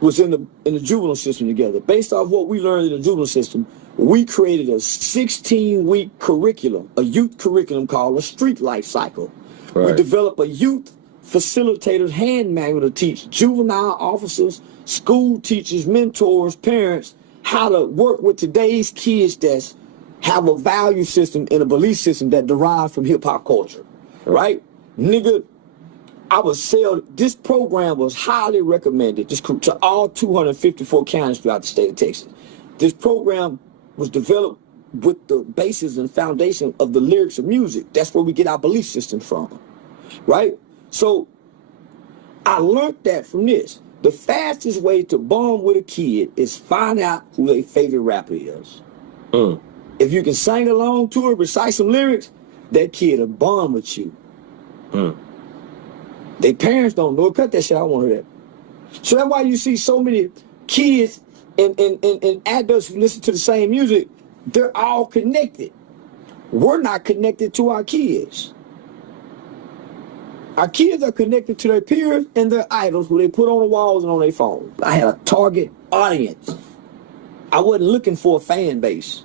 was in the juvenile system together. Based off what we learned in the juvenile system, we created a 16-week curriculum, a youth curriculum called a street life cycle. Right. We developed a youth facilitator's hand manual to teach juvenile officers, school teachers, mentors, parents, how to work with today's kids that have a value system and a belief system that derives from hip-hop culture, right? Nigga, I would sell, this program was highly recommended just to all 254 counties throughout the state of Texas. This program was developed with the basis and foundation of the lyrics of music. That's where we get our belief system from, right? So I learned that from this. The fastest way to bond with a kid is find out who their favorite rapper is. If you can sing along to it, recite some lyrics, that kid will bond with you. Their parents don't know it. Cut that shit, I want to hear that. So that's why you see so many kids and adults who listen to the same music, they're all connected. We're not connected to our kids. Our kids are connected to their peers and their idols who they put on the walls and on their phone. I had a target audience. I wasn't looking for a fan base.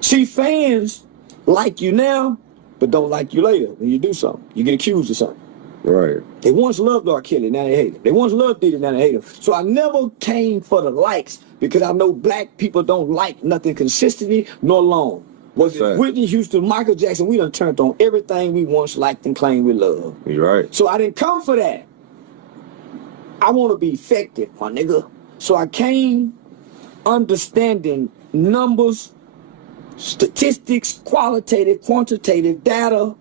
See, fans like you now, but don't like you later when you do something. You get accused of something. Right. They once loved R. Kelly, now they hate him. They once loved Diddy, now they hate him. So I never came for the likes because I know black people don't like nothing consistently nor long. Was it Whitney Houston, Michael Jackson, we done turned on everything we once liked and claimed we loved. You're right. So I didn't come for that. I want to be effective, my nigga. So I came understanding numbers, statistics, qualitative, quantitative data,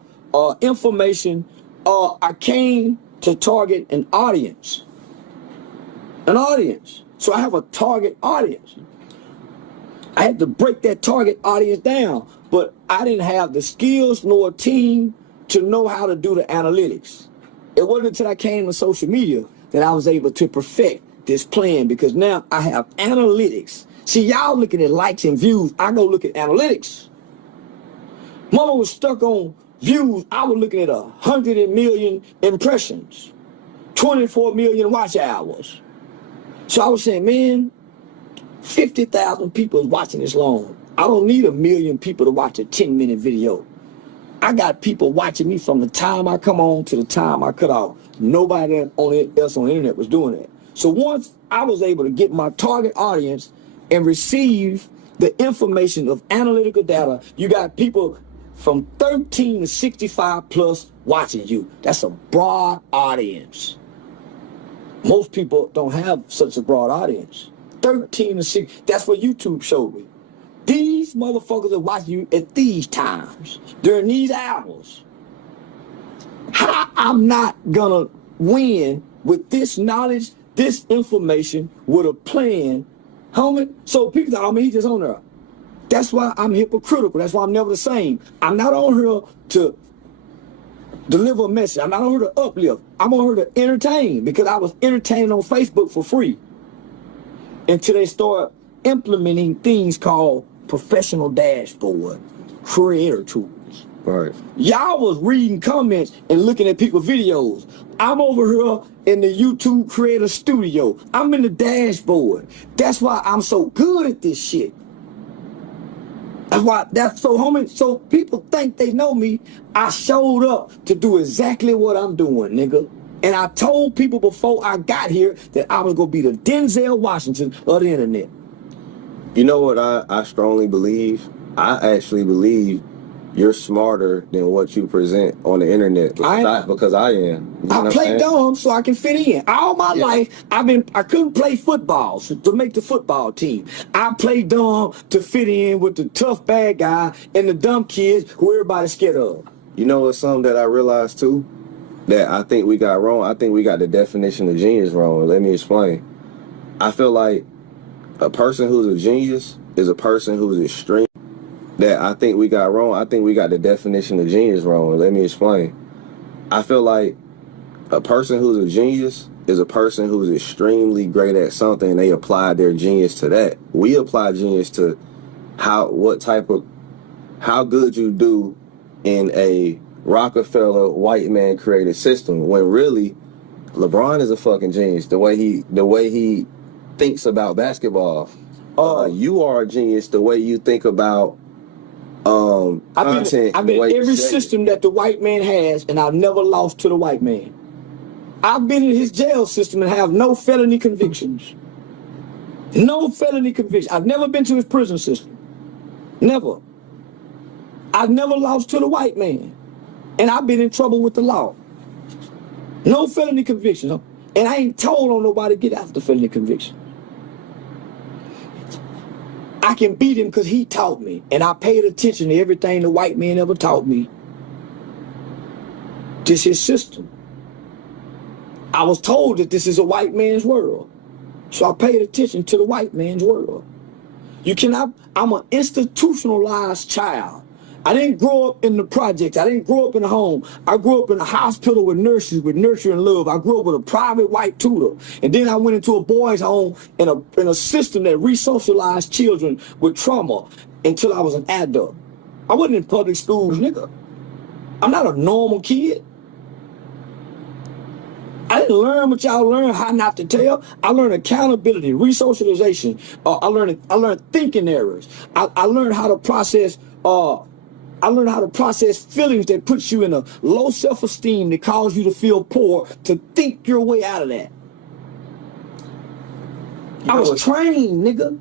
information. I came to target an audience. An audience. So I have a target audience. I had to break that target audience down, but I didn't have the skills nor a team to know how to do the analytics. It wasn't until I came to social media that I was able to perfect this plan because now I have analytics. See, y'all looking at likes and views, I go look at analytics. Mama was stuck on views, I was looking at 100 million impressions, 24 million watch hours. So I was saying, man, 50,000 people is watching this long. I don't need 1 million people to watch a 10-minute video. I got people watching me from the time I come on to the time I cut off. Nobody else on the internet was doing that. So once I was able to get my target audience and receive the information of analytical data, you got people from 13 to 65 plus watching you. That's a broad audience. Most people don't have such a broad audience. 13 to 6, that's what YouTube showed me. These motherfuckers are watching you at these times, during these hours. How I'm not gonna win with this knowledge, this information, with a plan, homie? So people thought, he just on there. That's why I'm hypocritical. That's why I'm never the same. I'm not on here to deliver a message. I'm not on here to uplift. I'm on here to entertain because I was entertaining on Facebook for free. Until they start implementing things called professional dashboard, creator tools. Right. Y'all was reading comments and looking at people's videos. I'm over here in the YouTube creator studio. I'm in the dashboard. That's why I'm so good at this shit. That's so, homie. So people think they know me. I showed up to do exactly what I'm doing, nigga. And I told people before I got here that I was going to be the Denzel Washington of the internet. You know what I strongly believe? I actually believe you're smarter than what you present on the internet. Because I am. You know I play dumb so I can fit in. All my life, I couldn't play football to make the football team. I played dumb to fit in with the tough bad guy and the dumb kids who everybody's scared of. You know what's something that I realized too? That I think we got wrong. I think we got the definition of genius wrong. Let me explain. I feel like a person who's a genius is a person who's extreme. That I think we got wrong. I think we got the definition of genius wrong. Let me explain. I feel like a person who's a genius is a person who's extremely great at something and they apply their genius to that. We apply genius to how good you do in a Rockefeller white man created system, when really LeBron is a fucking genius. The way he thinks about basketball. You are a genius. The way you think about content. I've been in every system that the white man has, and I've never lost to the white man. I've been in his jail system and have no felony convictions. No felony convictions. I've never been to his prison system. Never. I've never lost to the white man. And I've been in trouble with the law. No felony convictions. And I ain't told on nobody to get after felony conviction. I can beat him because he taught me. And I paid attention to everything the white man ever taught me. This is his system. I was told that this is a white man's world. So I paid attention to the white man's world. You cannot, I'm an institutionalized child. I didn't grow up in the projects. I didn't grow up in a home. I grew up in a hospital with nurses, with nurture and love. I grew up with a private white tutor. And then I went into a boys' home in a system that re-socialized children with trauma until I was an adult. I wasn't in public schools, nigga. I'm not a normal kid. I didn't learn what y'all learn, how not to tell. I learned accountability, re-socialization. I learned thinking errors. I learned how to process feelings that puts you in a low self-esteem that cause you to feel poor, to think your way out of that. I was trained, nigga.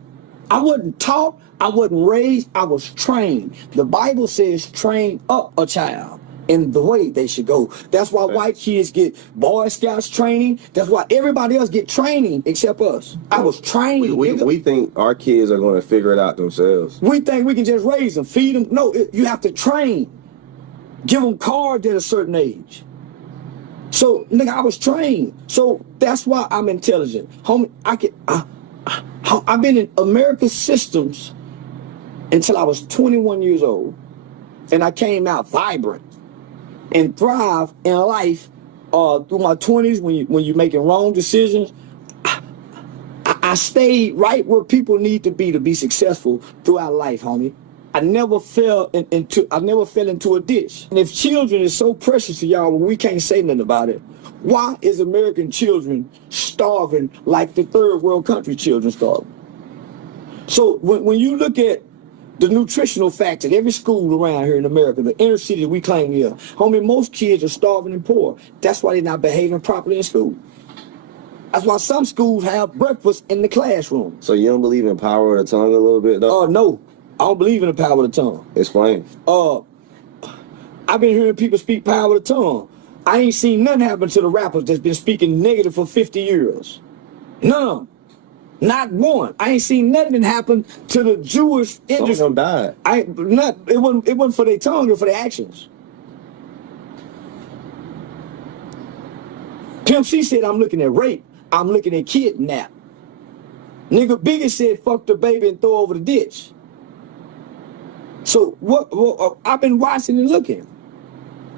I wasn't taught, I wasn't raised, I was trained. The Bible says train up a child in the way they should go. That's why white kids get Boy Scouts training. That's why everybody else get training except us. I was trained. We think our kids are going to figure it out themselves. We think we can just raise them, feed them. No, you have to train. Give them cards at a certain age. So, nigga, I was trained. So that's why I'm intelligent. Homie, I've been in America's systems until I was 21 years old. And I came out vibrant and thrive in life through my 20s when you're making wrong decisions. I stayed right where people need to be successful throughout life, homie. I never fell into a ditch. And if children is so precious to y'all, we can't say nothing about it. Why is American children starving like the third world country children starving? So when you look at the nutritional facts at every school around here in America, the inner city that we claim we are, homie, most kids are starving and poor. That's why they're not behaving properly in school. That's why some schools have breakfast in the classroom. So you don't believe in power of the tongue a little bit, though? No. I don't believe in the power of the tongue. Explain. I've been hearing people speak power of the tongue. I ain't seen nothing happen to the rappers that's been speaking negative for 50 years. None of them. Not one. I ain't seen nothing happen to the Jewish industry. Some of them died. It wasn't for their tongue, it was for their actions. Pimp C said, I'm looking at rape. I'm looking at kidnap. Nigga Biggie said, fuck the baby and throw over the ditch. So what I've been watching and looking.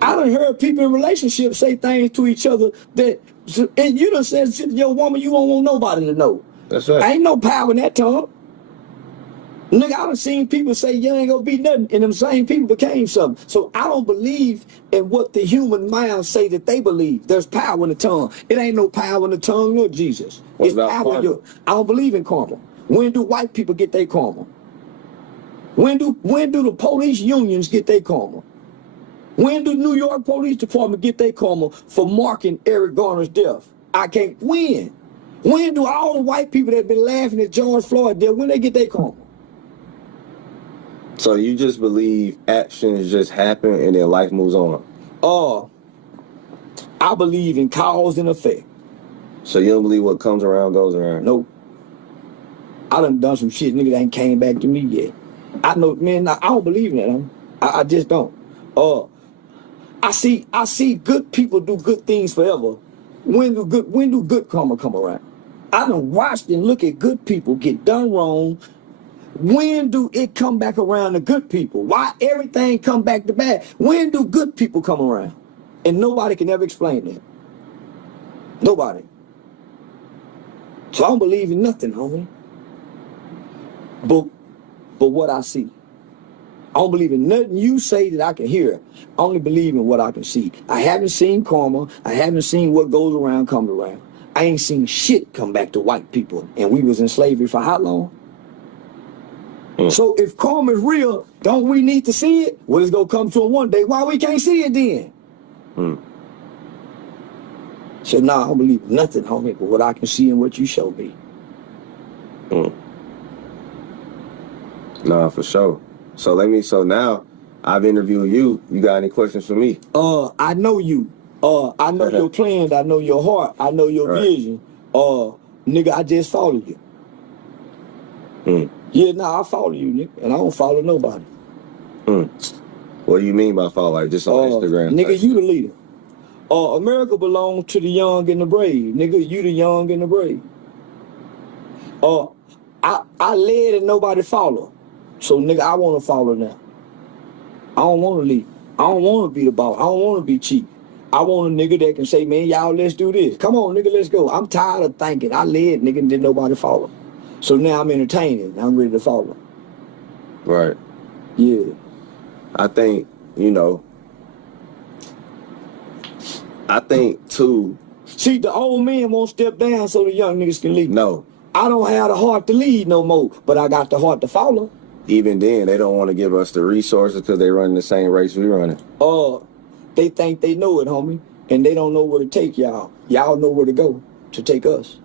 I done heard people in relationships say things to each other that, and you done said to your woman you don't want nobody to know. That's right. Ain't no power in that tongue. Nigga, I done seen people say you ain't gonna be nothing, and them same people became something. So I don't believe in what the human mind say that they believe. There's power in the tongue. It ain't no power in the tongue nor Jesus. It's power in your, I don't believe in karma. When do white people get their karma? When do the police unions get their karma? When do New York Police Department get their karma for marking Eric Garner's death? I can't win. When do all the white people that been laughing at George Floyd death, when they get their karma? So you just believe actions just happen and then life moves on? I believe in cause and effect. So you don't believe what comes around goes around? Nope. I done some shit, nigga, that ain't came back to me yet. I know, man, I don't believe in that. I just don't. I see good people do good things forever. When do good karma come around? I done watched and look at good people get done wrong. When do it come back around to good people? Why everything come back to bad? When do good people come around? And nobody can ever explain that. Nobody. So I don't believe in nothing, homie. But what I see. I don't believe in nothing you say that I can hear. I only believe in what I can see. I haven't seen karma. I haven't seen what goes around comes around. I ain't seen shit come back to white people. And we was in slavery for how long? So if karma is real, don't we need to see it? Well, it's going to come to him one day. Why we can't see it then? So nah, I don't believe nothing, homie, but what I can see and what you show me. Nah, for sure. So now I've interviewed you. You got any questions for me? I know you. I know your plans. I know your heart. I know your vision. Nigga, I just follow you. Yeah, nah, I follow you, nigga, and I don't follow nobody. What do you mean by follow? Like just on Instagram? Nigga, you the leader. America belongs to the young and the brave. Nigga, you the young and the brave. I led and nobody followed. So, nigga, I want to follow now. I don't want to lead. I don't want to be the boss. I don't want to be chief. I want a nigga that can say, man, y'all, let's do this. Come on, nigga, let's go. I'm tired of thinking. I led, nigga, and didn't nobody follow. So now I'm entertaining. I'm ready to follow. Right. Yeah. I think, too. See, the old men won't step down so the young niggas can lead. No. I don't have the heart to lead no more, but I got the heart to follow. Even then, they don't want to give us the resources because they run the same race we running. They think they know it, homie, and they don't know where to take y'all. Y'all know where to go to take us.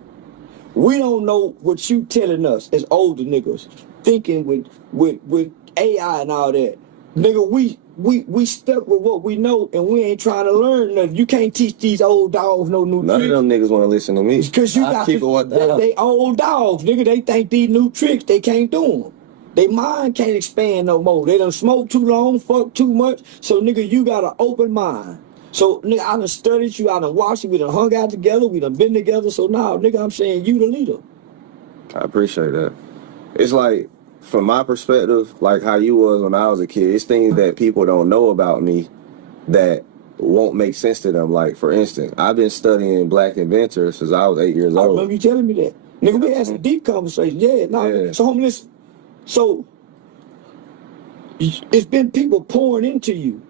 We don't know what you telling us as older niggas, thinking with AI and all that. Nigga, we stuck with what we know, and we ain't trying to learn nothing. You can't teach these old dogs no new tricks. None of them niggas want to listen to me. Because you got they old dogs, nigga. They think these new tricks, they can't do them. They mind can't expand no more. They done smoke too long, fuck too much. So, nigga, you got an open mind. So, nigga, I done studied you, I done watched you, we done hung out together, we done been together. So now, nigga, I'm saying you the leader. I appreciate that. It's like, from my perspective, like how you was when I was a kid, it's things that people don't know about me that won't make sense to them. Like, for instance, I've been studying black inventors since I was 8 years old. I remember you telling me that. Nigga, we had some deep conversations. Yeah, nah. So, homie, listen. So, it's been people pouring into you.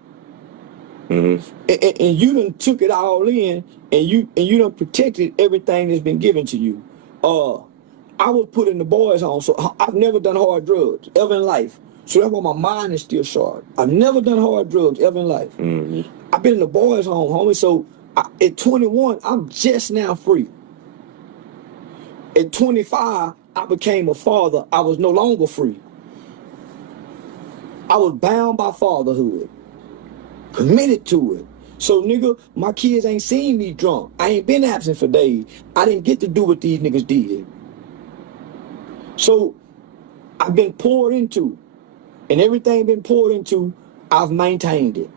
And you done took it all in, and you done protected everything that's been given to you. I was put in the boys' home, so I've never done hard drugs ever in life. So that's why my mind is still sharp. I've never done hard drugs ever in life. I've been in the boys' home, homie. So at 21, I'm just now free. At 25, I became a father. I was no longer free. I was bound by fatherhood, committed to it. So, nigga, my kids ain't seen me drunk. I ain't been absent for days. I didn't get to do what these niggas did. So, I've been poured into, and everything been poured into, I've maintained it.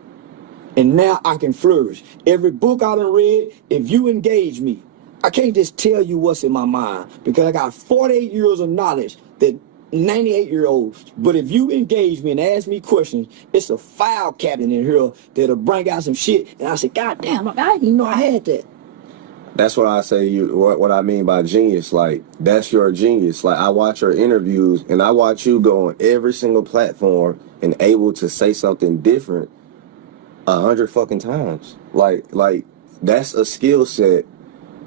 And now I can flourish. Every book I done read, if you engage me, I can't just tell you what's in my mind, because I got 48 years of knowledge that 98-year-olds. But if you engage me and ask me questions, it's a file cabinet in here that'll bring out some shit. And I say, God damn, I didn't even know I had that. That's what I say. What I mean by genius. Like, that's your genius. Like, I watch your interviews and I watch you go on every single platform and able to say something different 100 fucking times. Like that's a skill set.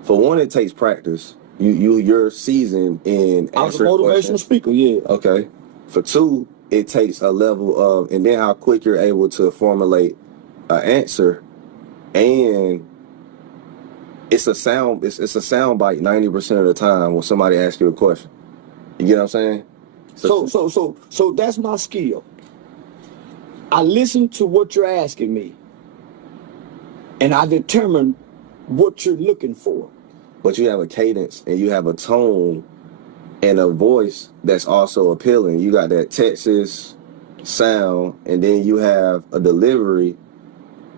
For one, it takes practice. You're seasoned in answering questions. I was a motivational speaker, yeah. Okay. For two, it takes a level of, and then how quick you're able to formulate an answer, and it's a sound bite 90% of the time when somebody asks you a question. You get what I'm saying? So that's my skill. I listen to what you're asking me, and I determine what you're looking for. But you have a cadence and you have a tone and a voice that's also appealing. You got that Texas sound, and then you have a delivery.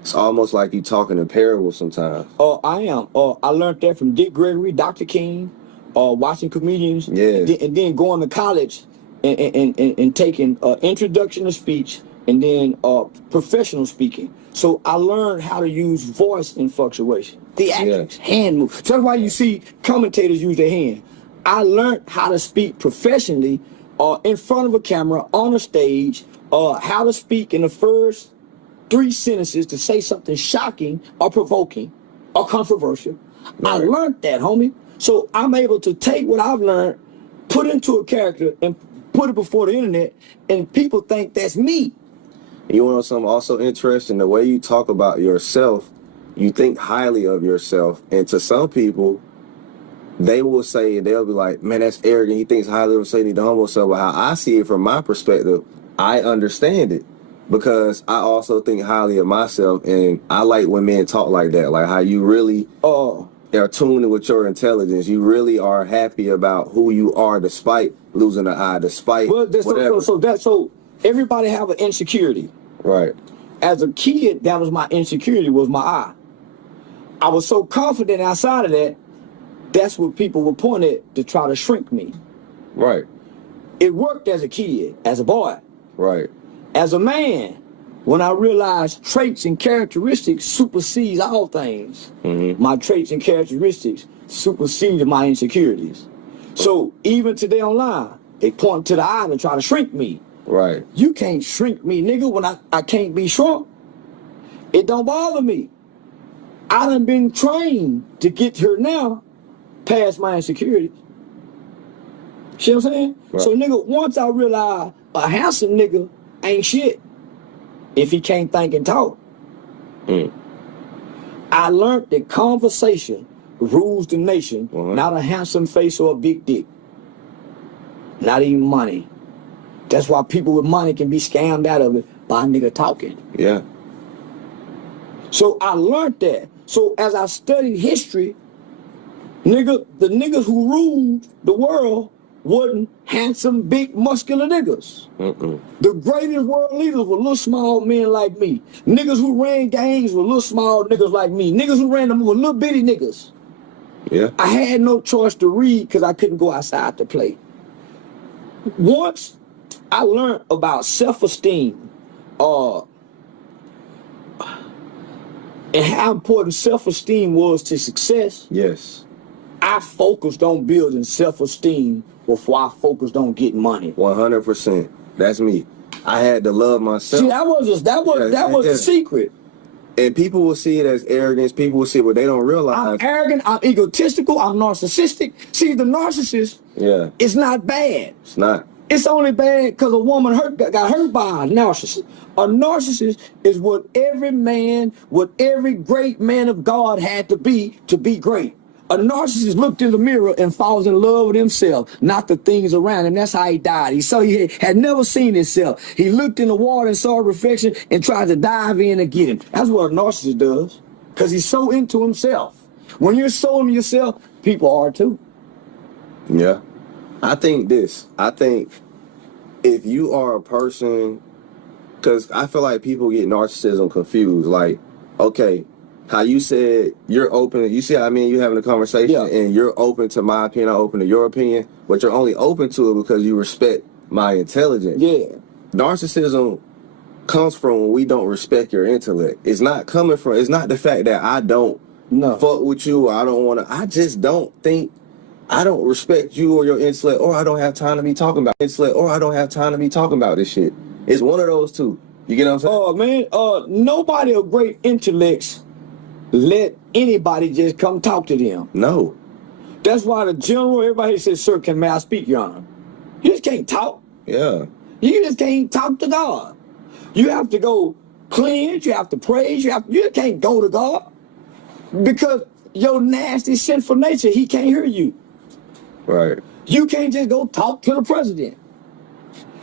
It's almost like you talking in parables sometimes. I am. I learned that from Dick Gregory, Dr. King, watching comedians. Yeah. And then going to college and taking introduction to speech and then professional speaking. So I learned how to use voice in fluctuation. Theatrics, hand moves. So that's why you see commentators use their hand. I learned how to speak professionally in front of a camera, on a stage, how to speak in the first 3 sentences to say something shocking or provoking or controversial. I learned that, homie. So I'm able to take what I've learned, put it into a character, and put it before the internet, and people think that's me. You want to know something also interesting? The way you talk about yourself, you think highly of yourself. And to some people, they will say, they'll be like, man, that's arrogant. He thinks highly of himself. He need to humble himself. But how I see it from my perspective, I understand it because I also think highly of myself. And I like when men talk like that, like how you really are tuned with your intelligence. You really are happy about who you are despite losing an eye, despite whatever. So everybody have an insecurity. Right. As a kid, that was my insecurity, was my eye. I was so confident outside of that, that's what people were pointing at to try to shrink me. Right. It worked as a kid, as a boy. Right. As a man, when I realized traits and characteristics supersedes all things, my traits and characteristics superseded my insecurities. So even today online, they point to the eye to try to shrink me. Right. You can't shrink me, nigga, when I can't be shrunk. It don't bother me. I done been trained to get here now past my insecurities. See what I'm saying? Right. So, nigga, once I realized a handsome nigga ain't shit if he can't think and talk. I learned that conversation rules the nation, not a handsome face or a big dick. Not even money. That's why people with money can be scammed out of it by a nigga talking. Yeah. So I learned that. So as I studied history, nigga, the niggas who ruled the world wasn't handsome, big, muscular niggas. The greatest world leaders were little small men like me. Niggas who ran gangs were little small niggas like me. Niggas who ran them were little bitty niggas. Yeah. I had no choice to read because I couldn't go outside to play. Once I learned about self-esteem, and how important self-esteem was to success. Yes. I focused on building self-esteem before I focused on getting money. 100%. That's me. I had to love myself. See, that was the secret. And people will see it as arrogance. People will see it, but they don't realize. I'm arrogant, I'm egotistical, I'm narcissistic. See, the narcissist, it's not bad. It's not. It's only bad because a woman got hurt by a narcissist. A narcissist is what every man, what every great man of God had to be great. A narcissist looked in the mirror and falls in love with himself, not the things around him. That's how he died. He had never seen himself. He looked in the water and saw a reflection and tried to dive in and get him. That's what a narcissist does, because he's so into himself. When you're so into yourself, people are too. Yeah. I think if you are a person, because I feel like people get narcissism confused. Like, okay, how you said you're open, you see how I mean, you having a conversation and you're open to my opinion, I'm open to your opinion, but you're only open to it because you respect my intelligence. Yeah. Narcissism comes from when we don't respect your intellect. It's not coming from, it's not the fact that I don't fuck with you, or I don't want to, I just don't think, I don't respect you or your intellect, or I don't have time to be talking about intellect, or I don't have time to be talking about this shit. It's one of those two. You get what I'm saying? Oh, man, nobody of great intellects let anybody just come talk to them. No. That's why the general, everybody says, sir, may I speak, Your Honor? You just can't talk. Yeah. You just can't talk to God. You have to go cleanse, you have to praise, you just can't go to God. Because your nasty, sinful nature, he can't hear you. Right. You can't just go talk to the president.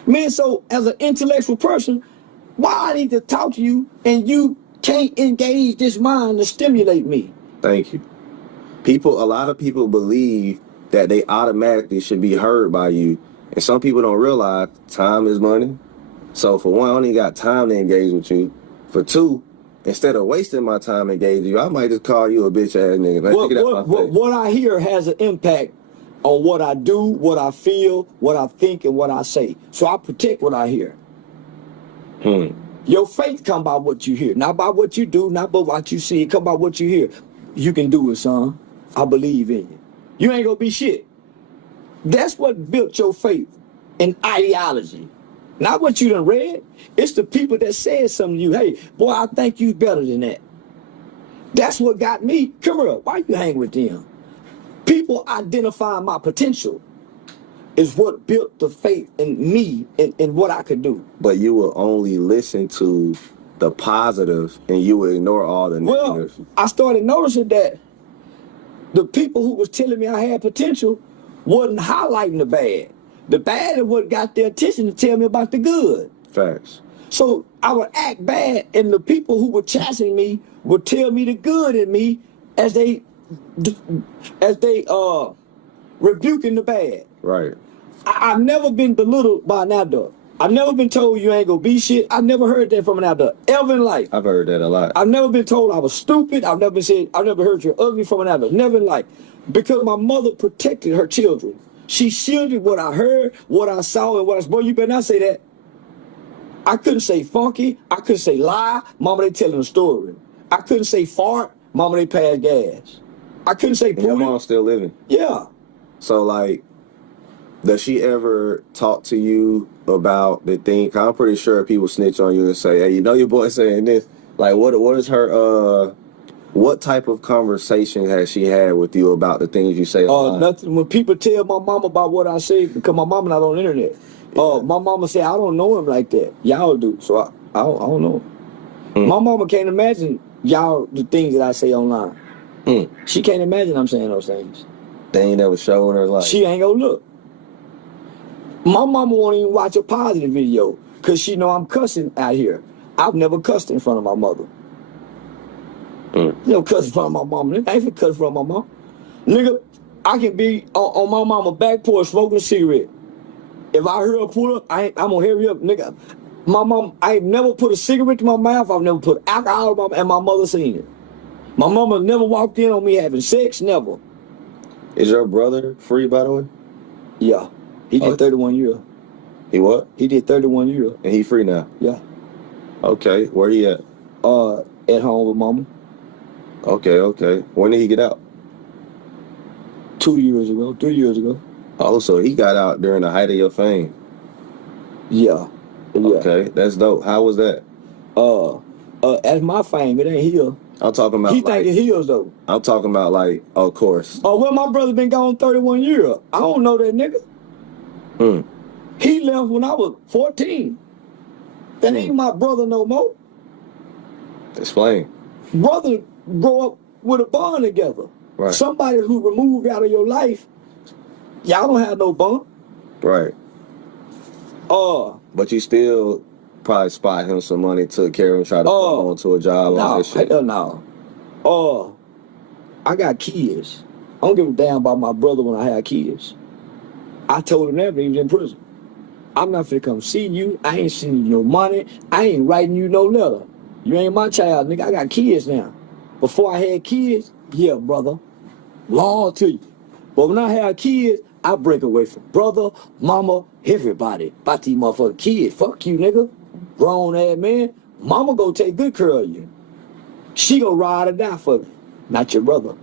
Man, so as an intellectual person, why I need to talk to you and you can't engage this mind to stimulate me? Thank you. A lot of people believe that they automatically should be heard by you. And some people don't realize time is money. So for one, I only got time to engage with you. For two, instead of wasting my time engaging you, I might just call you a bitch ass nigga. What I hear has an impact on what I do, what I feel, what I think, and what I say. So I protect what I hear. Your faith come by what you hear, not by what you do, not by what you see. It come by what you hear. You can do it, son. I believe in you. You ain't gonna be shit. That's what built your faith and ideology. Not what you done read. It's the people that said something to you. Hey, boy, I think you better than that. That's what got me. Come here, why you hang with them? People identifying my potential is what built the faith in me and what I could do. But you will only listen to the positive and you will ignore all the negative. Well, I started noticing that the people who was telling me I had potential wasn't highlighting the bad. The bad is what got their attention to tell me about the good. Facts. So I would act bad, and the people who were chasing me would tell me the good in me as they rebuking the bad. Right. I've never been belittled by an adult. I've never been told you ain't gonna be shit. I've never heard that from an adult ever in life. I've heard that a lot. I've never been told I was stupid. I've never heard you're ugly from an adult. Never in life. Because my mother protected her children. She shielded what I heard, what I saw, and what I saw. Boy, you better not say that. I couldn't say funky. I couldn't say lie. Mama, they telling a story. I couldn't say fart. Mama, they pass gas. I couldn't say Your mom's still living? Yeah. So, like, does she ever talk to you about the thing? 'Cause I'm pretty sure people snitch on you and say, hey, you know your boy saying this. Like, what is her, what type of conversation has she had with you about the things you say online? Nothing. When people tell my mama about what I say, because my mama not on the internet. My mama say, I don't know him like that. Y'all do. So I don't know him. My mama can't imagine y'all, the things that I say online. She can't imagine I'm saying those things. They ain't never showing her like. She ain't gonna look. My mama won't even watch a positive video because she know I'm cussing out here. I've never cussed in front of my mother. You know, cuss in front of my mama. I ain't finna cuss in front of my mom. Nigga, I can be on my mama's back porch smoking a cigarette. If I hear her pull up, I'm gonna hurry up, nigga. My mom, I ain't never put a cigarette in my mouth. I've never put alcohol in my mouth, and my mother seen it. My mama never walked in on me having sex, never. Is your brother free, by the way? Yeah. He did 31 years. He what? He did 31 years. And he free now? Yeah. Okay, where he at? At home with mama. Okay. When did he get out? 2 years ago, 3 years ago. Oh, so he got out during the height of your fame. Yeah. Okay, that's dope. How was that? As my fame, it ain't here. I'm talking about. He think it heals though. I'm talking about like, of course. Oh, well, my brother been gone 31 years. I don't know that nigga. He left when I was 14. That ain't my brother no more. Explain. Brother grow up with a bond together. Right. Somebody who removed out of your life, y'all don't have no bond. Right. But you still probably spot him some money, took care of him, tried to put him onto a job, all that shit. Hell no. I got kids. I don't give a damn about my brother when I had kids. I told him that when he was in prison. I'm not finna come see you. I ain't sending you no money. I ain't writing you no letter. You ain't my child, nigga. I got kids now. Before I had kids, yeah, brother. Law to you. But when I had kids, I break away from brother, mama, everybody. About these motherfucking kids. Fuck you, nigga. Grown ass man. Mama go take good care of you. She go ride or die for me. Not your brother.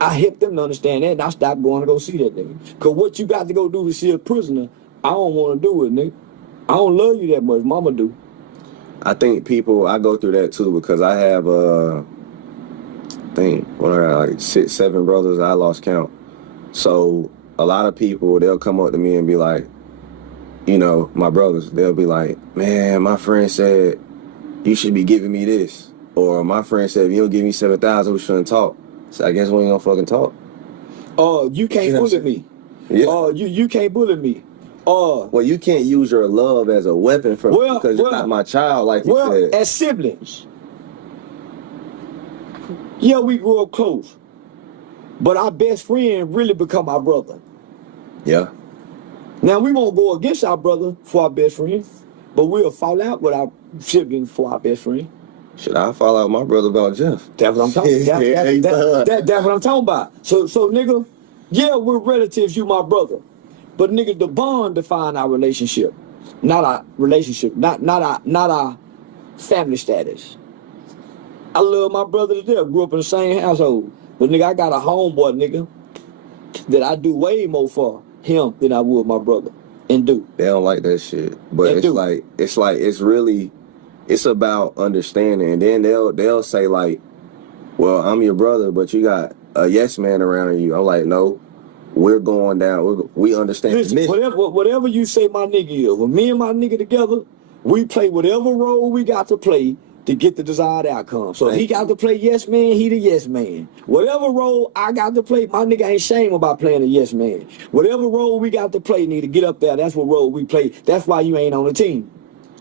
I help them to understand that, and I stopped going to go see that nigga. Because what you got to go do to see a prisoner, I don't want to do it, nigga. I don't love you that much. Mama do. I think I go through that too because I have, like 6, 7 brothers. I lost count. So a lot of people, they'll come up to me and be like, you know, my brothers, they'll be like, man, my friend said you should be giving me this. Or my friend said, if you don't give me 7,000, we shouldn't talk. So I guess we ain't gonna fucking talk. You can't bully me. Yeah. You can't bully me. Well, you can't use your love as a weapon for me because you're not my child, like you said. As siblings, yeah, we grew up close. But our best friend really become our brother. Yeah. Now, we won't go against our brother for our best friend, but we'll fall out with our siblings for our best friend. Should I fall out with my brother about Jeff? That's what I'm talking about. That's what I'm talking about. So, nigga, yeah, we're relatives, you my brother. But nigga, the bond define our relationship. Not our relationship. Not our family status. I love my brother to death. Grew up in the same household. But nigga, I got a homeboy, nigga, that I do way more for him than I would my brother. and do. They don't like that shit. But They it's do. like it's about understanding. And then they'll say like, well, I'm your brother, but you got a yes man around you. I'm like, no, we're going down. We understand. Listen, whatever you say my nigga is, when me and my nigga together, we play whatever role we got to play to get the desired outcome. So if he got to play yes man, he the yes man. Whatever role I got to play, my nigga ain't shame about playing a yes man. Whatever role we got to play, need to get up there. That's what role we play. That's why you ain't on the team.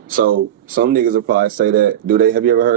So some niggas will probably say that. Have you ever heard